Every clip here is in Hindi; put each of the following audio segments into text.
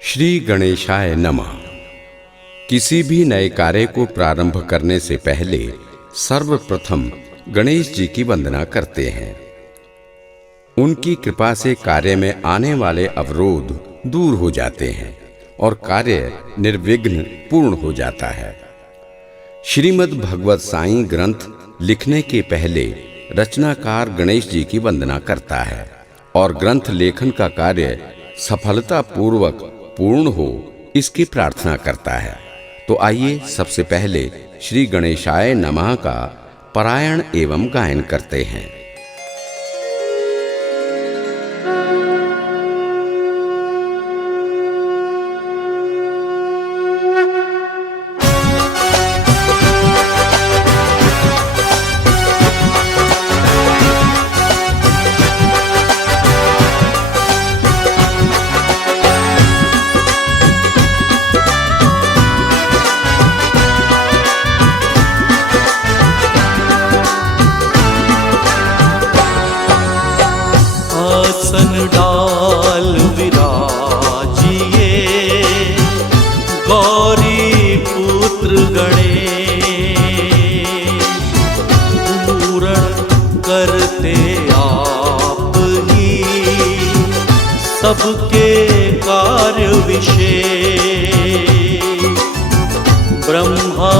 श्री गणेशाय नमः। किसी भी नए कार्य को प्रारंभ करने से पहले सर्वप्रथम गणेश जी की वंदना करते हैं। उनकी कृपा से कार्य में आने वाले अवरोध दूर हो जाते हैं और कार्य निर्विघ्न पूर्ण हो जाता है। श्रीमद् भगवत साईं ग्रंथ लिखने के पहले रचनाकार गणेश जी की वंदना करता है और ग्रंथ लेखन का कार्य सफलतापूर्वक पूर्ण हो इसकी प्रार्थना करता है। तो आइए सबसे पहले श्री गणेशाय नमः का पारायण एवं गायन करते हैं। आसन डाल विराजिए गौरी पुत्र गणेश, पूर्ण करते आप ही सबके कार्य विशेष। ब्रह्मा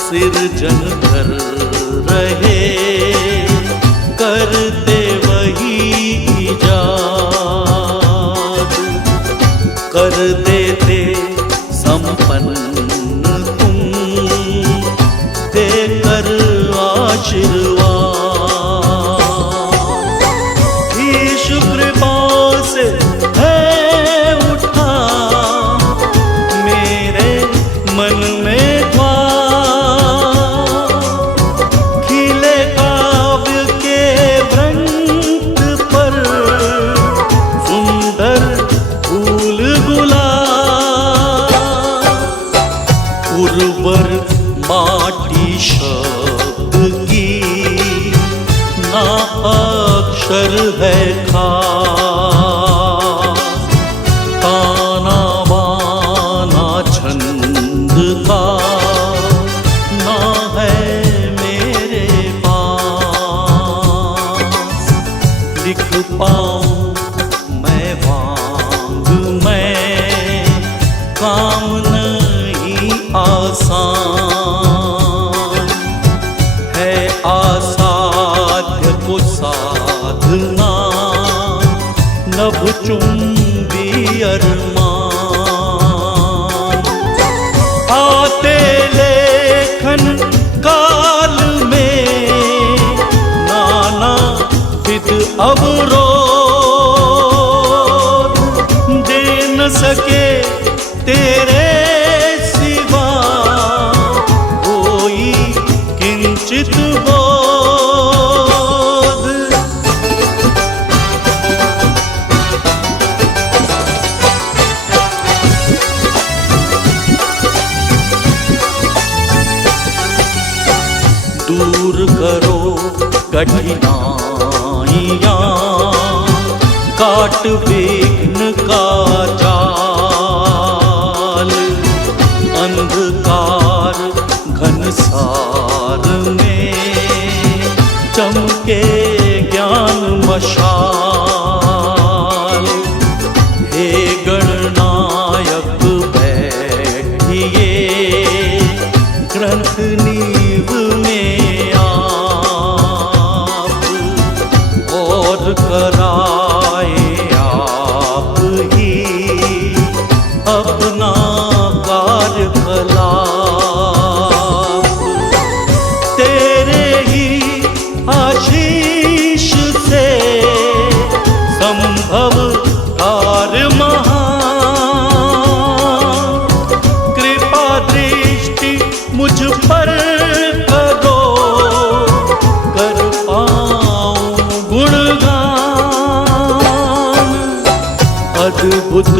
सिरजन कर रहे करते वही इजाद, कर देते संपन्न तुम देकर आशीर्वाद। ईश कृपा से है उठा मेरे मन में खिले काव्य के व्रंत पर सुंदर फूल गुलाब। उर्वर माटी शब्द की ना अक्षर है खास, ताना बाना छंद का ना है मेरे पास। लिख पाऊं मैं वांग में काम नहीं आसान है, असाध्य को साधना नभ चुंबी अरमान। आते लेखन काल में नाना विद अवरोध, दे न सके तेरे सिवा कोई किंचित बोध। दूर करो कठिनाइयाँ, काट विघ्न का जाल। अंधकार घनसार में चमके ज्ञान मशाल। हे गणनायक बैठिए ग्रंथ नींव में आप, और कराए आप ही अपना कार्यकलाप। तेरे ही आशीष से संभव कार्य महान। कृपा दृष्टि मुझ पर करो, कर पाऊं गुणगान। अद्भुत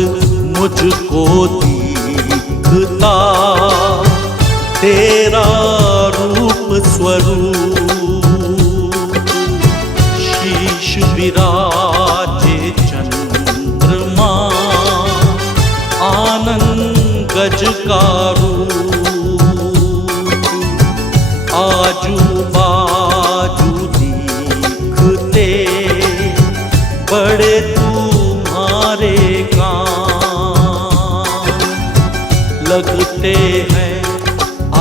मुझको दिखता तेरा रूप स्वरूप। शीश विराजे चंद्रमा गज का रूप आजू बाजू दिखते बड़े तुम्हारे काम लगते हैं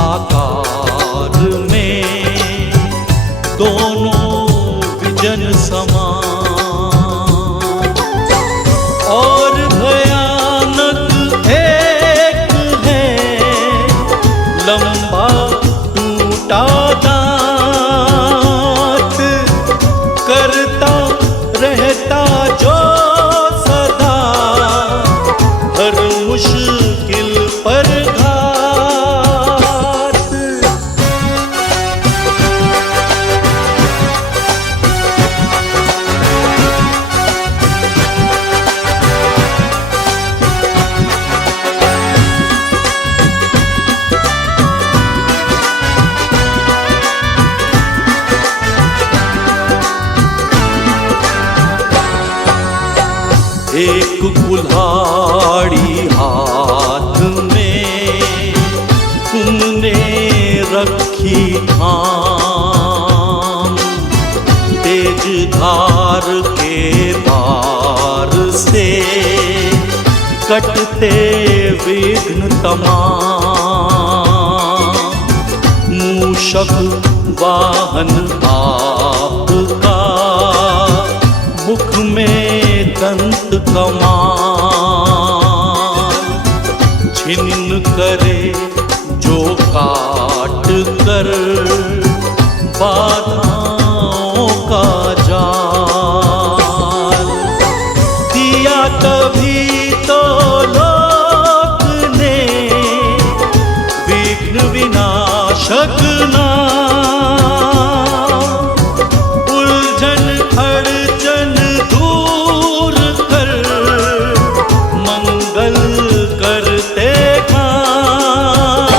आकार में दोनों विजन समान और भयानक एक है लंबा टूटा दांत करता रहता जो सदा हर मुश्किल पर घात। एक कुल्हाड़ी हाथ में तुमने रखी थाम तेज धार के बार से कटते विघ्न तमाम मूषक वाहन आपका मुख में दंत कमान छिन्न करे जो काट कर बाधाओं का जाल दिया तभी तो लोक ने विघ्न विनाशक नाम उलझन अड़चन दूर कर मंगल करते काम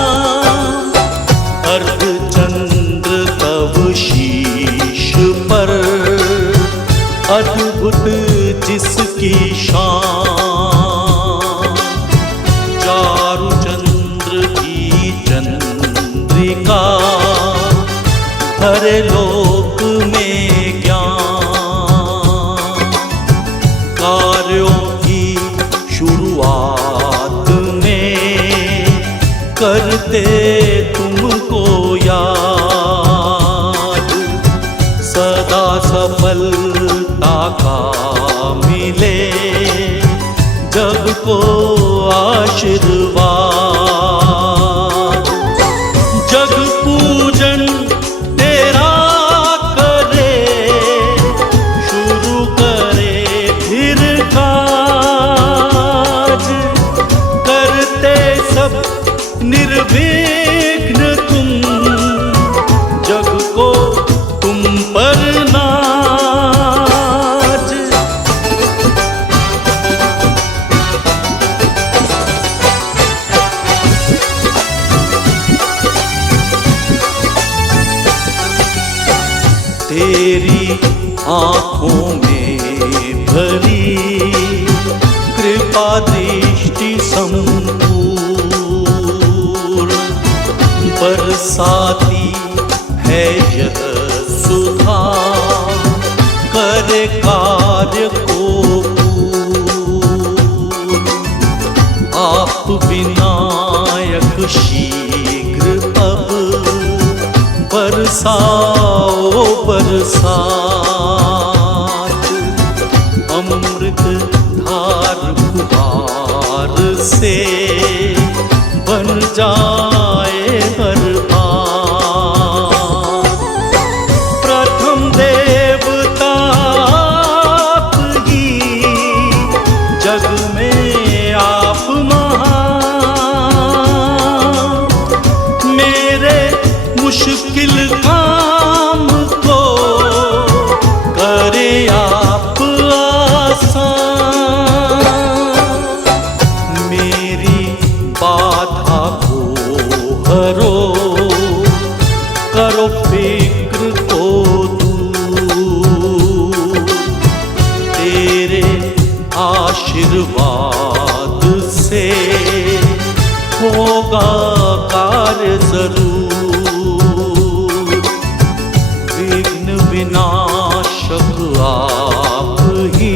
अर्धचंद्र तव शीश पर अद्भुत जिसकी शान चारु चंद्र की चंद्रिका हरे लोक में ज्ञान कार्यों की शुरुआत में करते तुमको याद सदा सफलता का मिले जग को आशीर्वाद जग पूजन तेरा करे शुरू करे फिर काज करते सब निर्विघ्न तुम जग को तुम पर नाज। तेरी आँखों में भरी कृपा दृष्टि संपूर्ण बरसाती है यह सुधा करे कार्य को पूर्ण आप विनायक शीघ्र अब बरसाओ बरसात अमृत धार फुहार से बन जाए हर बात प्रथम देवता आप ही जग में आप महान मेरे मुश्किल काम को करे आप आसान मेरी बाधा को हरो करो फिक्र को दूर तेरे आशीर्वाद से होगा कार्य जरूर। विघ्न विनाशक आप ही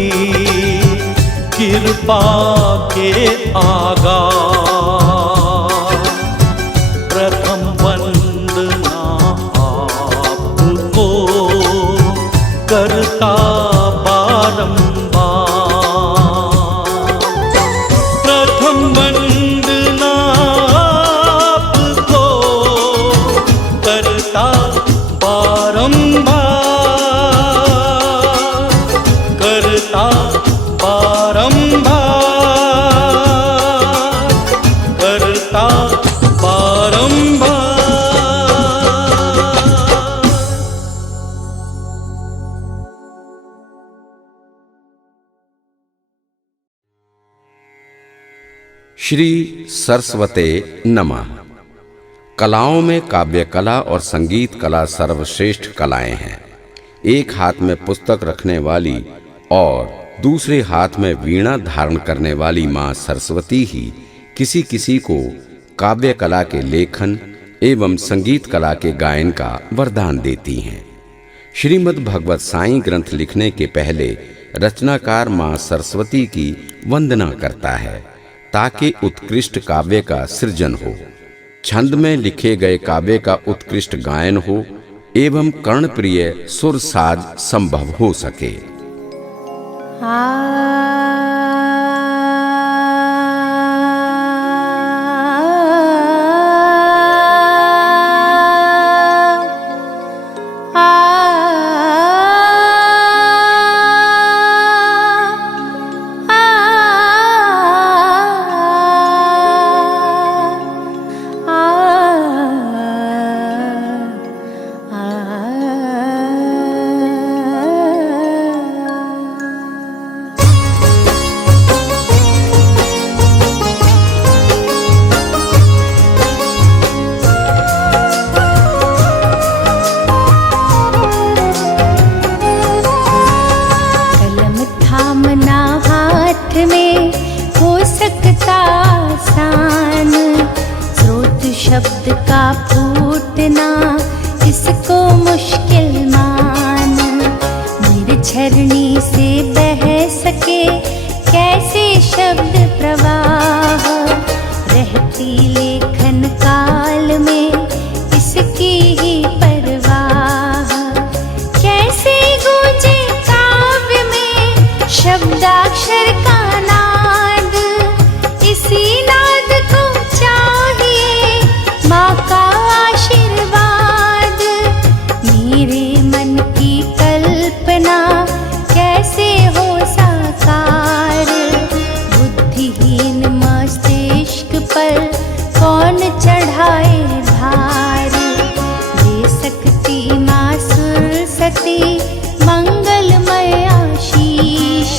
कृपा के आगार। प्रथम वंदना आपको करता बारंबार। प्रथम वंदना आपको करता बारंबार, करता बारंबार, करता बारंबार। श्री सरस्वते नमः। कलाओं में काव्य कला और संगीत कला सर्वश्रेष्ठ कलाएं हैं। एक हाथ में पुस्तक रखने वाली और दूसरे हाथ में वीणा धारण करने वाली मां सरस्वती ही किसी किसी को काव्य कला के लेखन एवं संगीत कला के गायन का वरदान देती हैं। श्रीमद् भगवत साईं ग्रंथ लिखने के पहले रचनाकार मां सरस्वती की वंदना करता है ताकि उत्कृष्ट काव्य का सृजन हो, छंद में लिखे गए काव्य का उत्कृष्ट गायन हो एवं कर्णप्रिय सुर साज संभव हो सके। शब्द का फूटना इसको मुश्किल मान, निर्झरणी से बह सके कैसे शब्द प्रवाह, रहती लेखन काल में इसकी ही परवाह। कैसे गूंजे काव्य में शब्दाक्षर का नाद, इसी नाद को चाहिए माँ का आशीर्वाद। मेरे मन की कल्पना कैसे हो साकार, बुद्धिहीन मस्तिष्क पर कौन चढ़ाए भार। दे सकती माँ सरस्वती मंगलमय आशीष,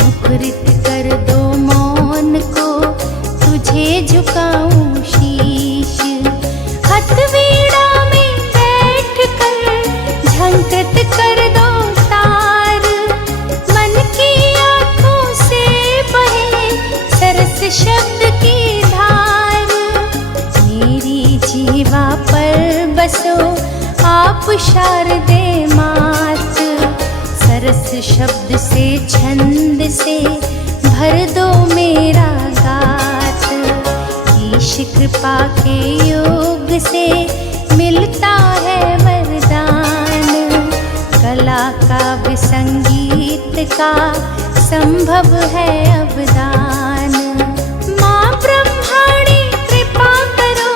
मुखरित कर दो मौन को तुझे झुकाऊं शीश। हथ वीणा में बैठ कर झंकृत कर दो तार, मन की आंखों से बहे सरस शब्द की धार। मेरी जीवा पर बसो आप शारदे मात, सरस शब्द से छंद से भर दो मेरा गात। ईश कृपा के योग से मिलता है वरदान, कला काव्य संगीत का संभव है अवदान। माँ ब्रह्माणी कृपा करो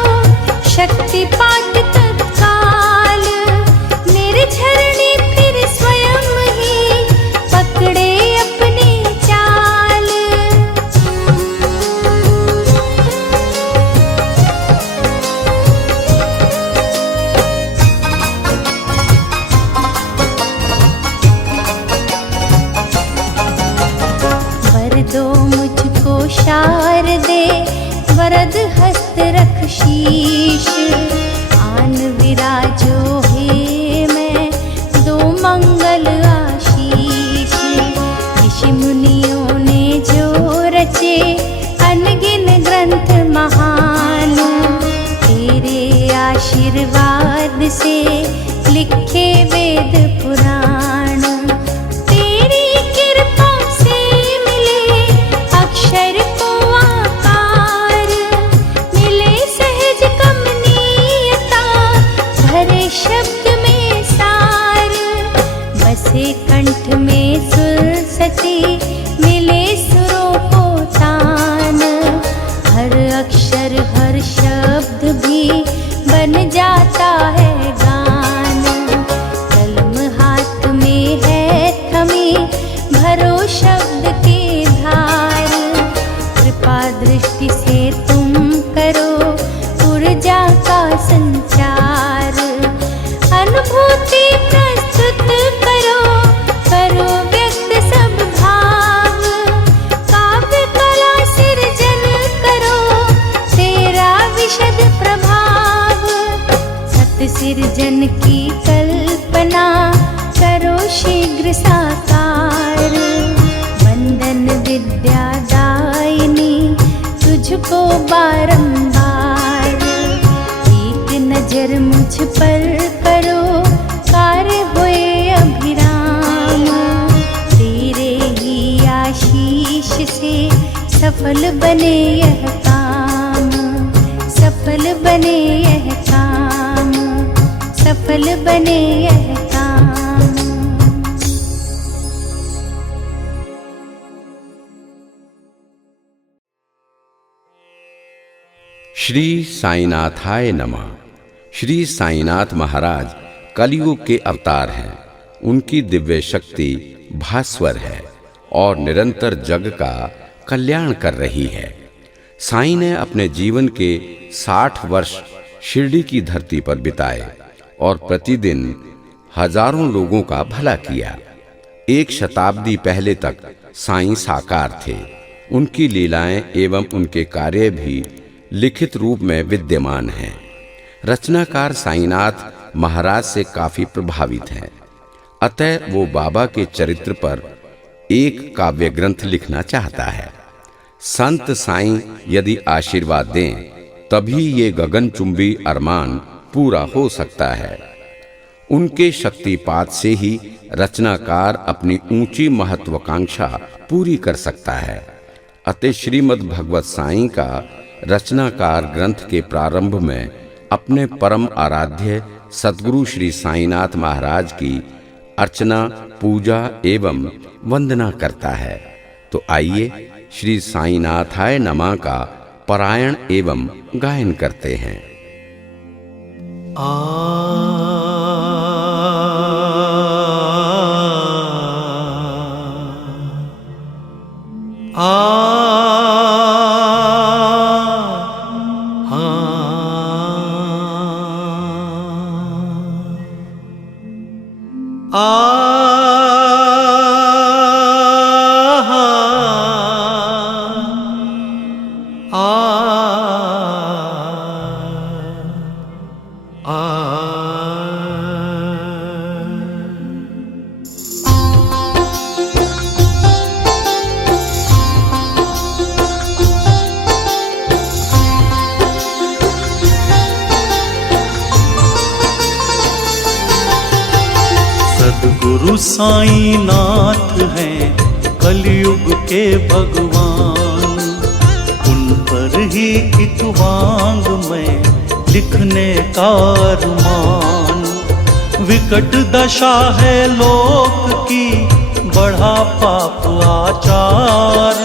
शक्तिपात तत्काल, निर्झरणी फिर स्वयं ही पकड़े अपनी चाल। वर दो मुझको शारदे वरद हस्त रख शीश, आन विराजो हे मैं दो मंगल आशीष। ऋषि मुनियों ने जो रचे अनगिन ग्रंथ महान, दृष्टि से तुम करो ऊर्जा का संचार। अनुभूति प्रस्तुत करो, करो व्यक्त सब भाव। काव्य कला सृजन करो, तेरा विशद प्रभाव। सत सृजन की कल्पना करो शीघ्र साकार। वंदन विद्यादायिनी तुझको बारंबार। एक नजर मुझ पर करो, कार्य हुए अभिराम। तेरे ही आशीष से सफल बने यह काम, सफल बने यह काम, सफल बने यह काम। श्री साईनाथाय नमः। श्री साईनाथ महाराज कलयुग के अवतार हैं। उनकी दिव्य शक्ति भास्वर है और निरंतर जग का कल्याण कर रही है। साईं ने अपने जीवन के 60 वर्ष शिरडी की धरती पर बिताए और प्रतिदिन हजारों लोगों का भला किया। 1 शताब्दी पहले तक साईं साकार थे। उनकी लीलाएं एवं उनके कार्य भी लिखित रूप में विद्यमान हैं। रचनाकार साईनाथ महाराज से काफी प्रभावित हैं। अतः वो बाबा के चरित्र पर एक काव्य ग्रंथ लिखना चाहता है। संत साईं यदि आशीर्वाद दें तभी ये गगनचुंबी अरमान पूरा हो सकता है। उनके शक्तिपात से ही रचनाकार अपनी ऊंची महत्वाकांक्षा पूरी कर सकता है। अतः श्रीमद् भगवत साईं का रचनाकार ग्रंथ के प्रारंभ में अपने परम आराध्य सद्गुरु श्री साईनाथ महाराज की अर्चना, पूजा एवं वंदना करता है। तो आइए श्री साईनाथाय नमः का पारायण एवं गायन करते हैं। सद्गुरु साईनाथ हैं कलयुग के भगवान। उन पर ही एक वांग में लिखने का अरमान। विकट दशा है लोक की, बढ़ा पाप आचार।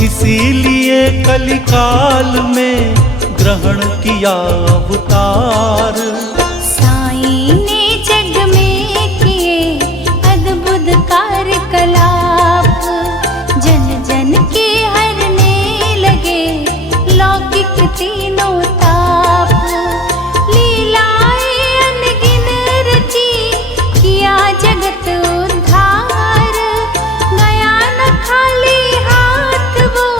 इसीलिए कलिकाल में ग्रहण किया अवतार। साईं ने जग में किए अद्भुत कार्यकलाप। जन जन के हरने लगे लौकिक तीनों ताप। लीलाएं अनगिन रची, किया जगत उद्धार। गया न खाली हाथ वो,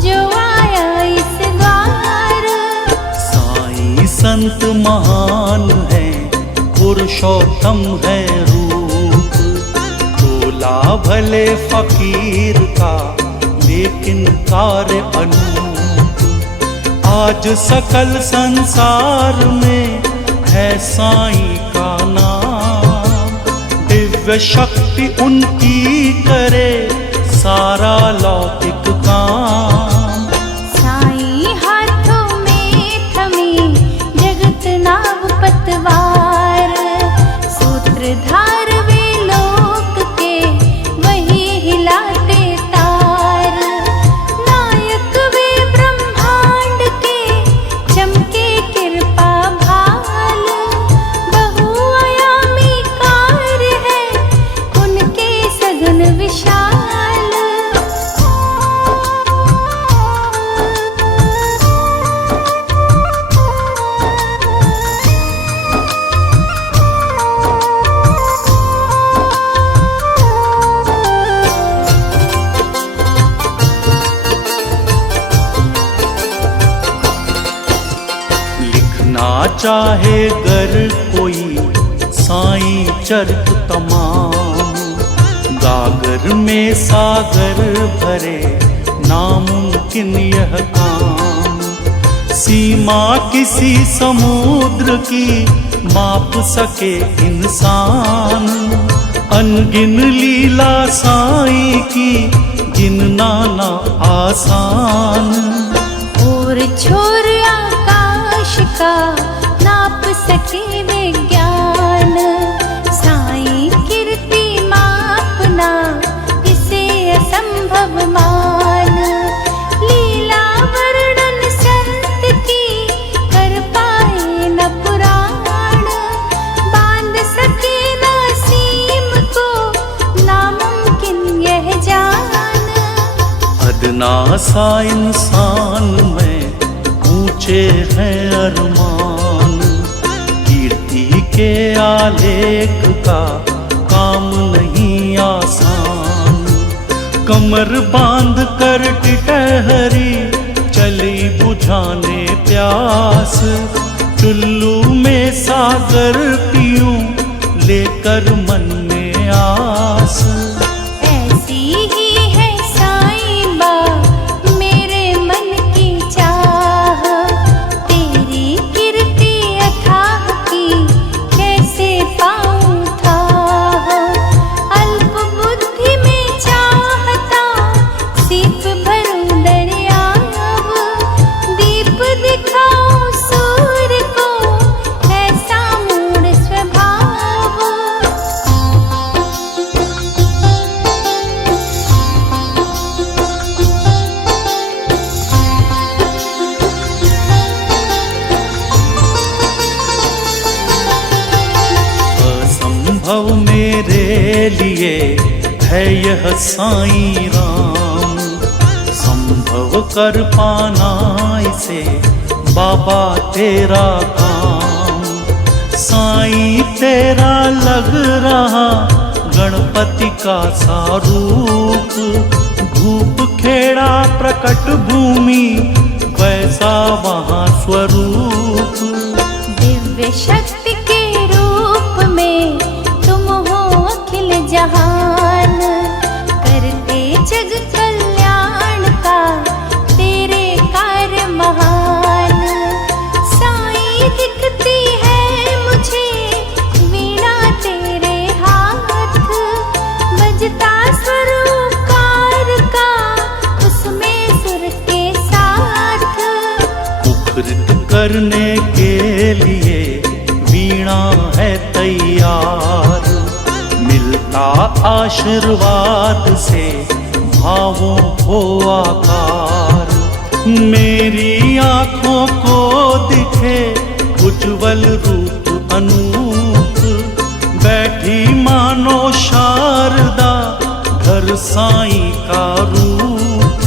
जो आया इस द्वार। साईं संत महान है, पुरुषोत्तम है रूप। तोला भले फकीर का, लेकिन कार्य अनूप। आज सकल संसार में है साईं का नाम। दिव्य शक्ति उनकी करे सारा लौकिक काम। साईं हाथों में थमी जगत नाव पतवार। सूत्रधार वे लोक के, वही हिलाते तार। नायक वे ब्रह्मांड के, चमके कृपा भाल। बहुआयामी कार्य है उनके सघन विशाल। चाहे गर कोई साईं चरित तमाम, गागर में सागर भरे नामुमकिन यह काम। सीमा किसी समुद्र की माप सके इंसान, अनगिन लीला साईं की गिनना ना आसान। और छोर आकाश का नाप सके विज्ञान, साईं कीर्ति मापना इसे असंभव मान। लीला वर्णन संत की कर पाए न पुराण, बांध सके न सीम को नामुमकिन यह जान। अदना सा इंसान में ऊंचे हैं अरमान, कीर्ति के आलेख का काम नहीं आसान। कमर बांध कर टिटहरी चली बुझाने प्यास, चुल्लू में सागर पीऊं लेकर मन में आस। ऐसी ही है साईं बा मेरे मन की चाह, तेरी कीर्ति अथाह की कैसे पाऊं थाह। अल्प बुद्धि में चाहता सीप भरूं दरियाव, दीप दिखाऊं सूर्य को ऐसा मूढ़ स्वभाव। असंभव मेरे लिए है यह साईं राम, संभव कर पाना इसे बाबा तेरा काम। साईं तेरा लग रहा गणपति का सारूप, धूप खेड़ा प्रकट भूमि वैसा वहाँ स्वरूप। दिव्य शक्ति के रूप में तुम हो अखिल जहान, करते जग कल्याण का तेरे कार्य महान। साईं दिखती है मुझे वीणा तेरे हाथ, बजता स्वरूपकार का उसमें सुर के साथ। मुखरित करने के लिए वीणा है तैयार, मिलता आशीर्वाद से भावों को आकार। मेरी आँखों को दिखे उज्ज्वल रूप अनूप, बैठी मानो शारदा घर साईं का रूप।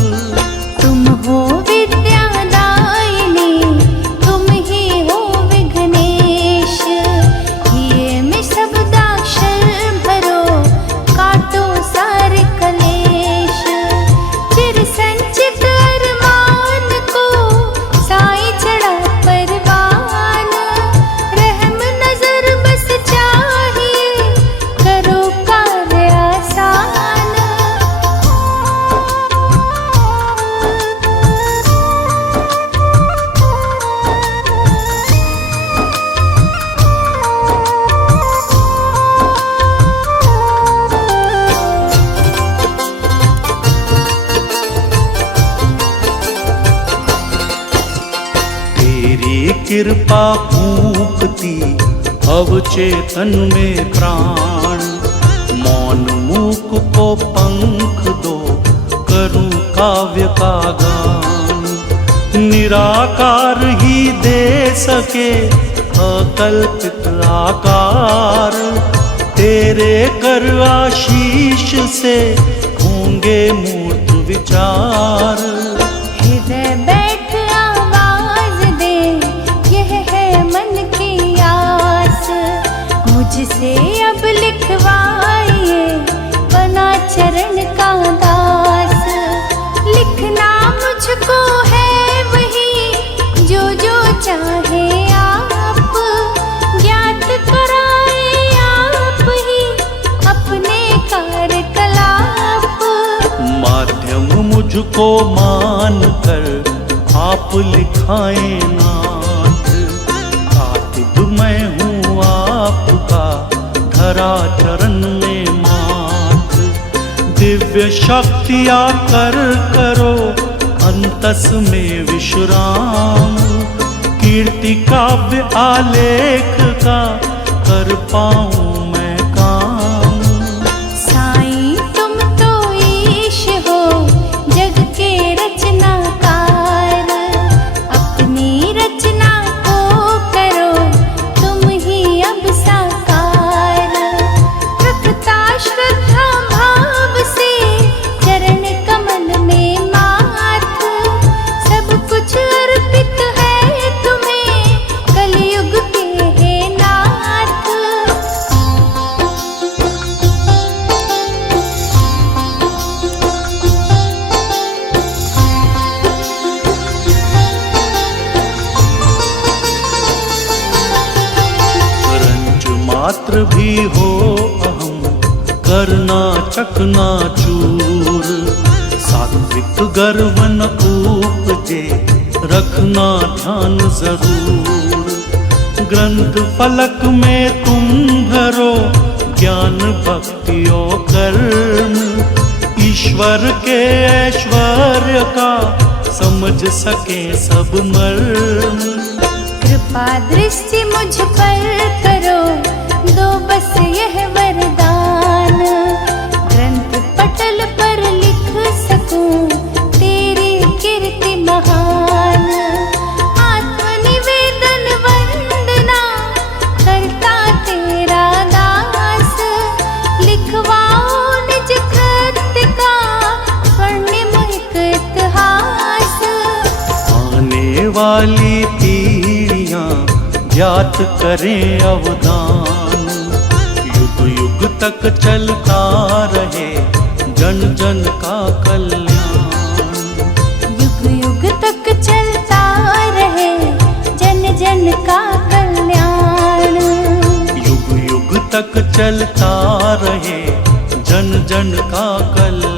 तुम हो विद्यादायिनी, तुम ही हो विघ्नेश, ये में शब्दाक्षर भरो काटो सारे कलेश। चिर संचित अरमान को साईं चढ़ा परवान, रहम नजर बस चाहिए करो कार्य आसान। तेरी कृपा फूंकती अवचेतन में प्राण, मौन मूक को पंख दो करूं काव्य का गान। निराकार ही दे सके अकल्पित आकार, तेरे कर आशीष से होंगे मूर्त विचार। हृदय बैठ आवाज दे, यह है मन की आस, मुझसे अब लिखवाइए बना चरण का दास। लिखना मुझको है वही जो जो चाहे आप, मुझको मान कर आप लिखाएं नाथ। कातिब मैं हूँ आपका, धरा चरण में माथ। दिव्य शक्तियाँ कर करो अंतस में विश्राम। कीर्ति काव्य आलेख का कर पाऊं मैं काम। साईं तुम तो ईश हो जग के रचनाकार, अपनी रचना को करो तुम ही अब साकार। रखता श्रद्धा भाव से चरण कमल में माथ, सब कुछ अर्पित है तुम्हें कलयुग के हे नाथ। रंज मात्र भी हो अहम, करना चकना चूर। सात्विक गर्व न उपजे, रखना ध्यान जरूर। ग्रंथ फलक में तुम भरो, ज्ञान भक्ति और कर्म। ईश्वर के ऐश्वर्य का समझ सके सब मर्म। कृपा दृष्टि मुझ पर करो, दो बस यह वरदान। ग्रंथ पटल पर लिख सकूं तेरी कीर्ति महान। आत्मनिवेदन वंदना करता तेरा दास, लिखवाओ निज कृत्य का स्वर्णिम एक इतिहास। आने वाली पीढ़ियां ज्ञात करें अवदान। युग युग तक चलता रहे जन जन का कल्याण। युग युग तक चलता रहे जन जन का कल्याण। युग युग तक चलता रहे जन जन का कल्याण।